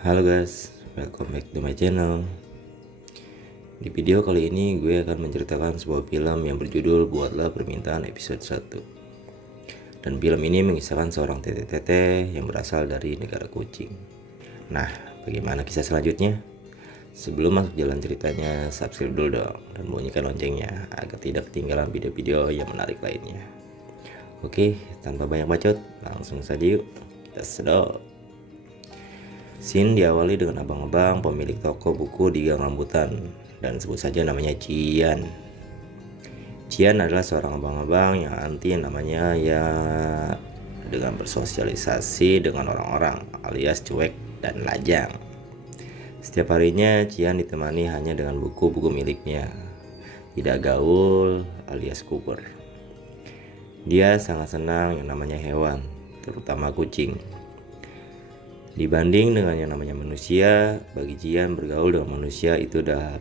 Halo guys, welcome back to my channel. Di video kali ini gue akan menceritakan sebuah film yang berjudul Buatlah Permintaan episode 1. Dan film ini mengisahkan seorang tete-tete yang berasal dari negara kucing. Nah, bagaimana kisah selanjutnya? Sebelum masuk jalan ceritanya, subscribe dulu dong dan bunyikan loncengnya agar tidak ketinggalan video-video yang menarik lainnya. Oke, tanpa banyak bacot, langsung saja yuk kita sedot. Scene diawali dengan abang-abang pemilik toko buku di Gang Rambutan dan sebut saja namanya Cian. Cian adalah seorang abang-abang yang anti namanya ya dengan bersosialisasi dengan orang-orang alias cuek dan lajang. Setiap harinya Cian ditemani hanya dengan buku-buku miliknya, tidak gaul alias kuper. Dia sangat senang yang namanya hewan, terutama kucing. Dibanding dengan yang namanya manusia, bagi Cian bergaul dengan manusia itu adalah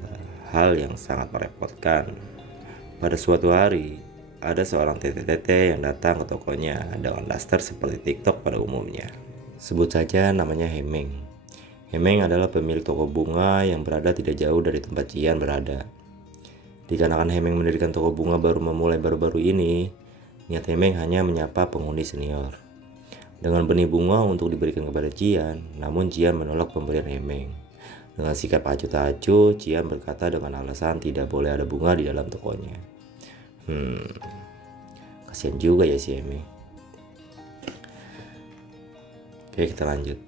hal yang sangat merepotkan. Pada suatu hari, ada seorang tete-tete yang datang ke tokonya dengan daster seperti TikTok pada umumnya. Sebut saja namanya Hemeng. Hemeng adalah pemilik toko bunga yang berada tidak jauh dari tempat Cian berada. Dikarenakan Hemeng mendirikan toko bunga baru-baru ini, niat Hemeng hanya menyapa penghuni senior dengan benih bunga untuk diberikan kepada Cian, namun Cian menolak pemberian Hemeng. Dengan sikap acuh tak acuh, Cian berkata dengan alasan tidak boleh ada bunga di dalam tokonya. Kasian juga ya si Hemeng. Oke, kita lanjut.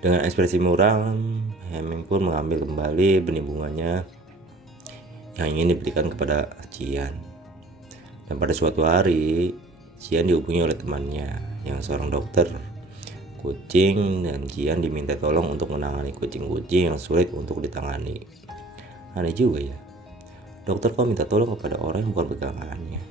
Dengan ekspresi muram, Hemeng pun mengambil kembali benih bunganya yang ingin diberikan kepada Cian. Dan pada suatu hari, Cian dihubungi oleh temannya yang seorang dokter kucing dan Cian diminta tolong untuk menangani kucing-kucing yang sulit untuk ditangani. Aneh juga ya, dokter kok minta tolong kepada orang yang bukan pegangannya.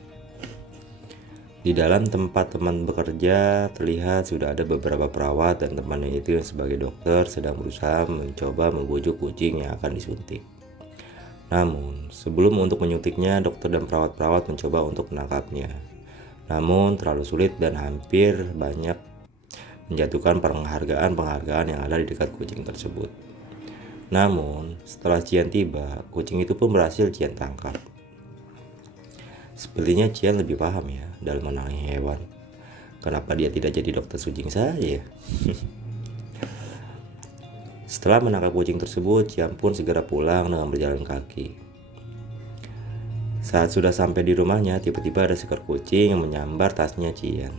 Di dalam tempat teman bekerja terlihat sudah ada beberapa perawat dan temannya itu yang sebagai dokter sedang berusaha mencoba membujuk kucing yang akan disuntik. Namun sebelum untuk menyuntiknya, dokter dan perawat-perawat mencoba untuk menangkapnya. Namun terlalu sulit dan hampir banyak menjatuhkan penghargaan yang ada di dekat kucing tersebut. Namun setelah Cian tiba, kucing itu pun berhasil Cian tangkap. Sepertinya Cian lebih paham ya dalam menangani hewan. Kenapa dia tidak jadi dokter kucing saja? Setelah menangkap kucing tersebut, Cian pun segera pulang dengan berjalan kaki. Saat sudah sampai di rumahnya, tiba-tiba ada seekor kucing yang menyambar tasnya Cian.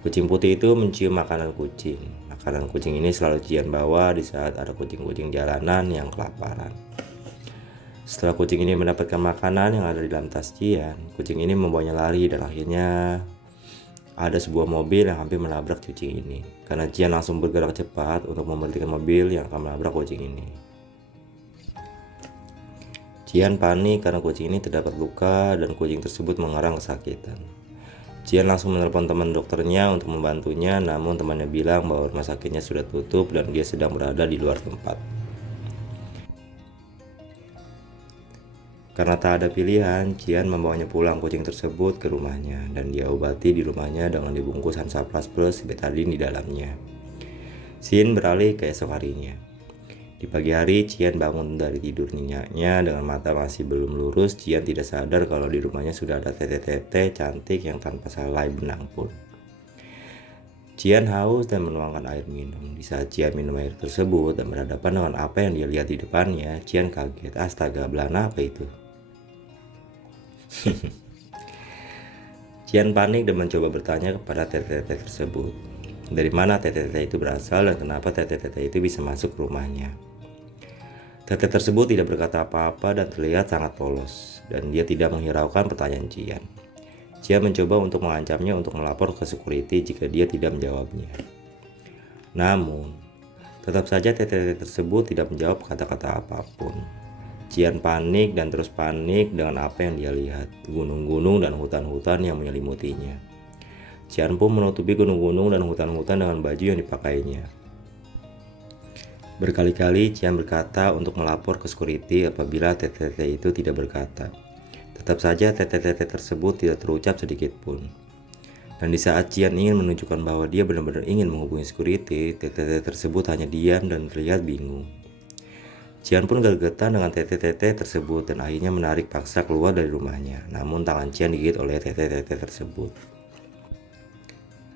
Kucing putih itu mencium makanan kucing. Makanan kucing ini selalu Cian bawa di saat ada kucing-kucing jalanan yang kelaparan. Setelah kucing ini mendapatkan makanan yang ada di dalam tas Cian, kucing ini membawanya lari dan akhirnya ada sebuah mobil yang hampir menabrak kucing ini. Karena Cian langsung bergerak cepat untuk memberhentikan mobil yang akan menabrak kucing ini. Cian panik karena kucing ini terdapat luka dan kucing tersebut mengerang kesakitan. Cian langsung menelepon teman dokternya untuk membantunya, namun temannya bilang bahwa rumah sakitnya sudah tutup dan dia sedang berada di luar tempat. Karena tak ada pilihan, Cian membawanya pulang kucing tersebut ke rumahnya dan dia obati di rumahnya dengan dibungkus Hansaplast plus betadine di dalamnya. Scene beralih ke esok harinya. Di pagi hari, Cian bangun dari tidur nyenyaknya dengan mata masih belum lurus. Cian tidak sadar kalau di rumahnya sudah ada tete-tete cantik yang tanpa selai benang pun. Cian haus dan menuangkan air minum. Di saat Cian minum air tersebut dan berhadapan dengan apa yang dia lihat di depannya, Cian kaget. Astaga, belana apa itu? Cian panik dan mencoba bertanya kepada tete-tete tersebut. Dari mana tete-tete itu berasal dan kenapa tete-tete itu bisa masuk ke rumahnya? Tete tersebut tidak berkata apa-apa dan terlihat sangat polos, dan dia tidak menghiraukan pertanyaan Cian. Cian mencoba untuk mengancamnya untuk melapor ke security jika dia tidak menjawabnya. Namun, tetap saja tete tersebut tidak menjawab kata-kata apapun. Cian panik dan terus panik dengan apa yang dia lihat, gunung-gunung dan hutan-hutan yang menyelimutinya. Cian pun menutupi gunung-gunung dan hutan-hutan dengan baju yang dipakainya. Berkali-kali Cian berkata untuk melapor ke security apabila tete itu tidak berkata. Tetap saja tete tersebut tidak terucap sedikit pun. Dan di saat Cian ingin menunjukkan bahwa dia benar-benar ingin menghubungi security, TTT tersebut hanya diam dan terlihat bingung. Cian pun gergetan dengan TTT tersebut dan akhirnya menarik paksa keluar dari rumahnya. Namun tangan Cian digigit oleh TTT tersebut.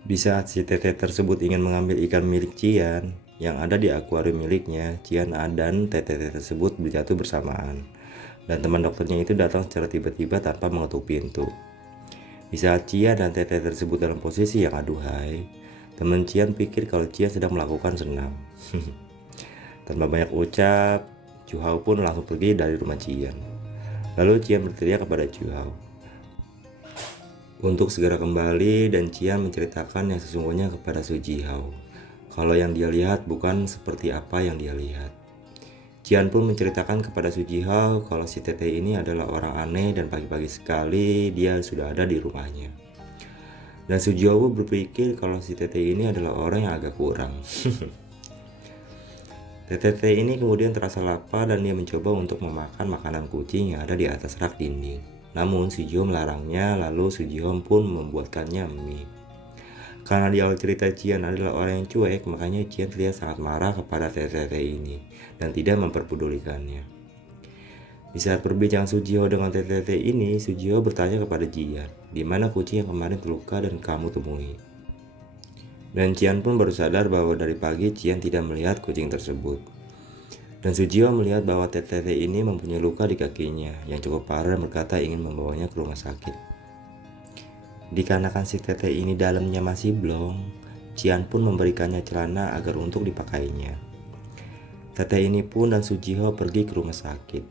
Di saat si TTT tersebut ingin mengambil ikan milik Cian yang ada di akuarium miliknya, Cian dan TTT tersebut berjatuh bersamaan. Dan teman dokternya itu datang secara tiba-tiba tanpa mengetuk pintu. Di saat Cian dan TTT tersebut dalam posisi yang aduhai, teman Cian pikir kalau Cian sedang melakukan senam. Tanpa banyak ucap, Chuhao pun langsung pergi dari rumah Cian. Lalu Cian berteriak kepada Chuhao untuk segera kembali, dan Cian menceritakan yang sesungguhnya kepada Su Jihao. Kalau yang dia lihat bukan seperti apa yang dia lihat. Cian pun menceritakan kepada Su Jihao kalau si Tete ini adalah orang aneh dan pagi-pagi sekali dia sudah ada di rumahnya. Dan Su Jihao berpikir kalau si Tete ini adalah orang yang agak kurang. TTT ini kemudian terasa lapar dan dia mencoba untuk memakan makanan kucing yang ada di atas rak dinding. Namun Sujihyo melarangnya, lalu Sujihyo pun membuatkannya mie. Karena di awal cerita Cian adalah orang yang cuek, makanya Cian terlihat sangat marah kepada TTT ini dan tidak memperpedulikannya. Di saat perbincangan Sujihyo dengan TTT ini, Sujihyo bertanya kepada Cian, di mana kucing yang kemarin terluka dan kamu temui. Dan Cian pun baru sadar bahwa dari pagi Cian tidak melihat kucing tersebut. Dan Sujihyo melihat bahwa TTT ini mempunyai luka di kakinya yang cukup parah dan berkata ingin membawanya ke rumah sakit. Dikarenakan si Tete ini dalamnya masih blong, Cian pun memberikannya celana agar untuk dipakainya. Tete ini pun dan Sujihyo pergi ke rumah sakit.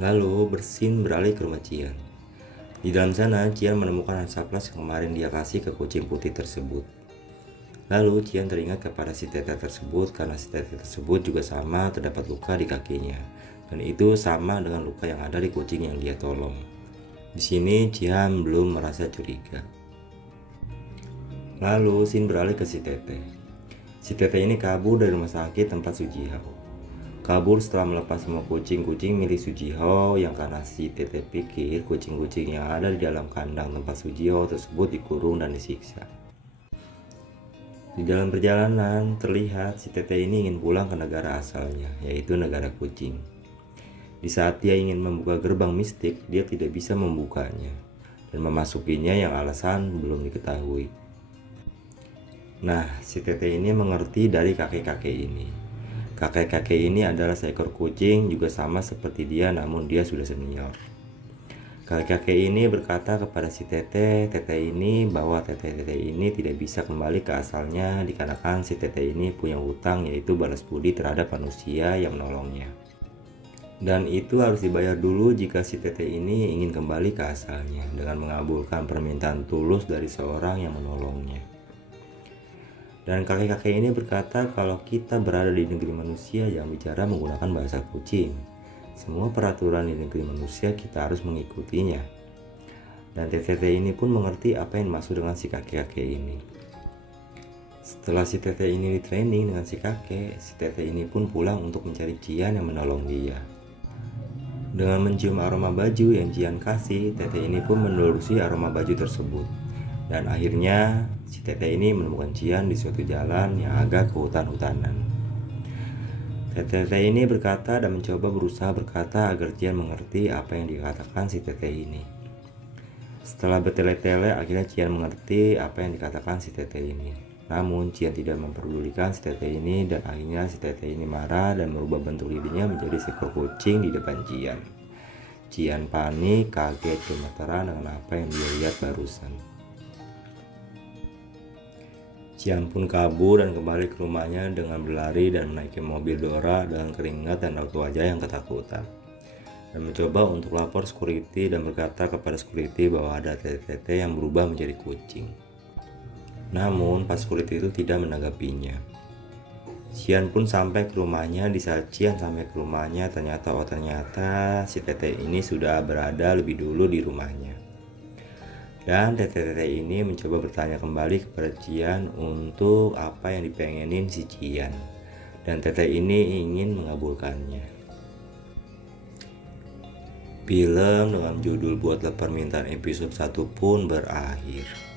Lalu bersin beralih ke rumah Cian. Di dalam sana, Cian menemukan Hansaplast yang kemarin dia kasih ke kucing putih tersebut. Lalu Cian teringat kepada si Tete tersebut karena si Tete tersebut juga sama terdapat luka di kakinya. Dan itu sama dengan luka yang ada di kucing yang dia tolong. Di sini Cian belum merasa curiga. Lalu scene beralih ke si Tete. Si Tete ini kabur dari rumah sakit tempat Sujihyo. Kabur setelah melepas semua kucing-kucing milik Sujihyo yang karena si Tete pikir kucing-kucing yang ada di dalam kandang tempat Sujihyo tersebut dikurung dan disiksa. Di dalam perjalanan terlihat si Tete ini ingin pulang ke negara asalnya, yaitu negara kucing. Di saat dia ingin membuka gerbang mistik, dia tidak bisa membukanya dan memasukinya yang alasan belum diketahui. Nah, si Tete ini mengerti dari kakek-kakek ini. Kakek-kakek ini adalah seekor kucing juga sama seperti dia, namun dia sudah senior. Kakek-kakek ini berkata kepada si Tete ini bahwa Tete ini tidak bisa kembali ke asalnya dikarenakan si Tete ini punya hutang, yaitu balas budi terhadap manusia yang menolongnya. Dan itu harus dibayar dulu jika si Tete ini ingin kembali ke asalnya dengan mengabulkan permintaan tulus dari seorang yang menolongnya. Dan kakek-kakek ini berkata kalau kita berada di negeri manusia yang bicara menggunakan bahasa kucing. Semua peraturan di negeri manusia kita harus mengikutinya. Dan TTT ini pun mengerti apa yang dimaksud dengan si kakek-kakek ini. Setelah si Tete ini di training dengan si kakek, si Tete ini pun pulang untuk mencari Cian yang menolong dia. Dengan mencium aroma baju yang Cian kasih, Tete ini pun menelusuri aroma baju tersebut. Dan akhirnya si Tete ini menemukan Cian di suatu jalan yang agak kehutan-hutanan. Tete ini berkata dan mencoba berusaha berkata agar Cian mengerti apa yang dikatakan si Tete ini. Setelah bertele-tele, akhirnya Cian mengerti apa yang dikatakan si Tete ini. Namun Cian tidak memperdulikan si Tete ini dan akhirnya si Tete ini marah dan merubah bentuk dirinya menjadi seekor kucing di depan Cian. Cian panik, kaget, gemeteran dengan apa yang dia lihat barusan. Cian pun kabur dan kembali ke rumahnya dengan berlari dan menaiki mobil Dora dengan keringat dan raut wajah yang ketakutan. Dan mencoba untuk lapor security dan berkata kepada security bahwa ada Tete yang berubah menjadi kucing. Namun pas security itu tidak menanggapinya. Cian pun sampai ke rumahnya. Di saat Cian sampai ke rumahnya ternyata si Tete ini sudah berada lebih dulu di rumahnya. Dan Tete ini mencoba bertanya kembali kepada Cian untuk apa yang dipengenin si Cian. Dan Tete ini ingin mengabulkannya. Film dengan judul Buatlah Permintaan episode 1 pun berakhir.